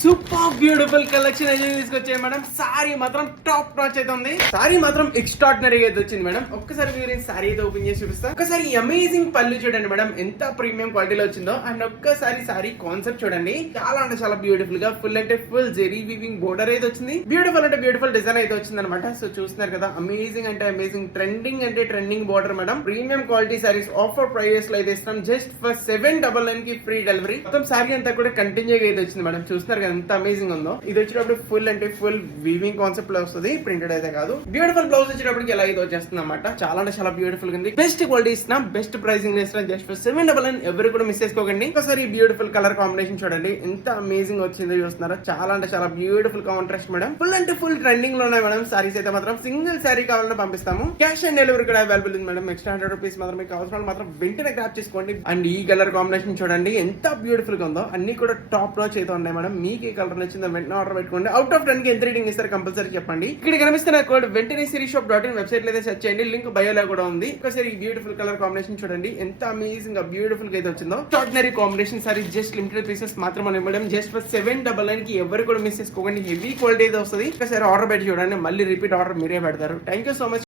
Super beautiful collection అయితే తీసుకొచ్చాయి madam. Sorry మాత్రం top notch అయితే ఉంది. సారీ మాత్రం ఎక్స్ట్రాడినరీ అయితే వచ్చింది మేడం. ఒక్కసారి మీరు సారీ అయితే ఓపెన్ చేసి చూపిస్తా. ఒక్కసారి అమేజింగ్ పళ్ళు చూడండి మేడం, ఎంత ప్రీమియం క్వాలిటీలో వచ్చిందో. అండ్ ఒక్కసారి సారీ కాన్సెప్ట్ చూడండి, చాలా అంటే చాలా బ్యూటిఫుల్ గా ఫుల్ అంటే ఫుల్ జెరీ వీవింగ్ బోర్డర్ అయితే వచ్చింది. బ్యూటిఫుల్ అంటే బ్యూటిఫుల్ డిజైన్ అయితే వచ్చింది అనమాట. సో చూస్తున్నారు కదా, అమేజింగ్ అంటే అమేజింగ్, ట్రెండింగ్ అంటే trending border madam. Premium quality saris offer prices లో అయితే ఇస్తాం. జస్ట్ ఫర్ 799 కి ఫ్రీ డెలివరీ. మొత్తం సారీ అంతా కూడా కంటిన్యూ అయితే వచ్చింది మేడం. చూస్తున్నారు కదా ఎంత అమేజింగ్ ఉందో. ఇది వచ్చేటప్పుడు ఫుల్ అంటే ఫుల్ వీవింగ్ కాన్సెప్ట్ లో వస్తుంది, ప్రింటెడ్ అయితే కాదు. బ్యూటిఫుల్ బ్లౌజ్ వచ్చేటప్పటికి ఇలా అయితే వచ్చేస్తుంది అనమాట. చాలా అంటే చాలా బ్యూటిఫుల్ ఉంది. బెస్ట్ క్వాలిటీ ఇస్తున్నా, బెస్ట్ ప్రైసింగ్ ఇస్తున్నా. Just for 799. ఎవరు కూడా మిస్ చేసుకోకండి. ఒకసారి బ్యూటిఫుల్ కలర్ కాంబినేషన్ చూడండి, ఎంత అమేజింగ్ వచ్చిందో చూస్తున్నారా. చాలా అంటే చాలా బ్యూటిఫుల్ కాంట్రాస్ట్ మేడం. ఫుల్ అంటే ఫుల్ ట్రెండింగ్ లో ఉన్నాయి మేడం. సారీస్ అయితే మాత్రం సింగిల్ సారీ కావాలని పంపిస్తాము. క్యాష్ ఆన్ డెలివరీ కూడా అవైలబుల్ ఉంది మేడం. ఎక్స్ట్రా 100 రూపీస్ మాత్రం మీకు అవసరం మాత్రం వెంటనే గ్రాప్ చేసుకోండి. అండ్ ఈ కలర్ కాంబినేషన్ చూడండి ఎంత బ్యూటిఫుల్ గా ఉందో. అన్ని కూడా టాప్ నాచ్ అయితే ఉన్నాయి మేడం. మీకు ఏ కలర్ నచ్చిందో వెంటనే ఆర్డర్ పెట్టుకోండి. అవుట్ ఆఫ్ 10 కి ఎంత రేటింగ్ ఇస్తారు కంపల్సరీ చెప్పండి. ఇక్కడ కనిపిస్తున్న కోడ్ వెంటనే sirisshop.in వెబ్సైట్ లో అయితే సెర్చ్ చేయండి. లింక్ బయోలో కూడా ఉంది. ఒకసారి ఈ బ్యూటిఫుల్ కలర్ కాంబినేషన్ చూడండి, ఎంత అమేజింగ్ గా బ్యూటిఫుల్ గా అయితే వచ్చిందో. Extraordinary combination sorry just limited pieces మాత్రమే మేడం. జస్ట్ ఫర్ 799 కి ఎవరు కూడా మిస్ చేసుకోకండి. హెవీ క్వాలిటీ అయితే వస్తుంది. ఒకసారి ఆర్డర్ పెట్టి చూడండి, మళ్ళీ రిపీట్ ఆర్డర్ మీరే పెడతారు. Thank you so much.